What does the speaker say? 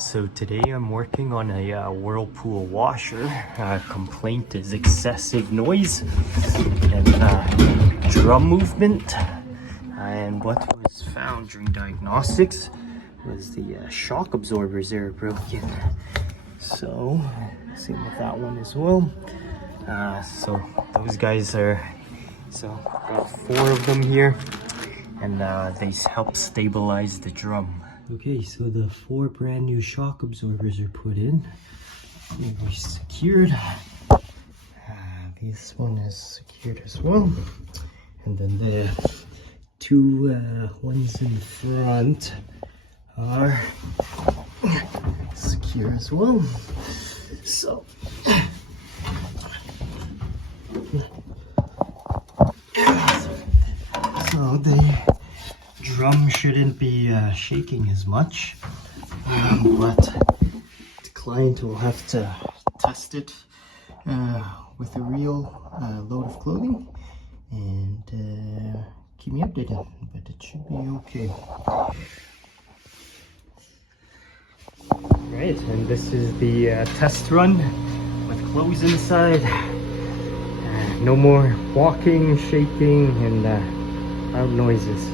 So today I'm working on a Whirlpool washer. Complaint is excessive noise and drum movement. And what was found during diagnostics was the shock absorbers are broken. So same with that one as well. So those guys are, so got 4 of them here, and they help stabilize the drum. Okay, so the 4 brand new shock absorbers are put in. They're secured. This one is secured as well. And then the 2 ones in front are secure as well. So the drum shouldn't be shaking as much, but the client will have to test it with a real load of clothing and keep me updated, but it should be okay. Right, and this is the test run with clothes inside. No more walking, shaking, and loud noises.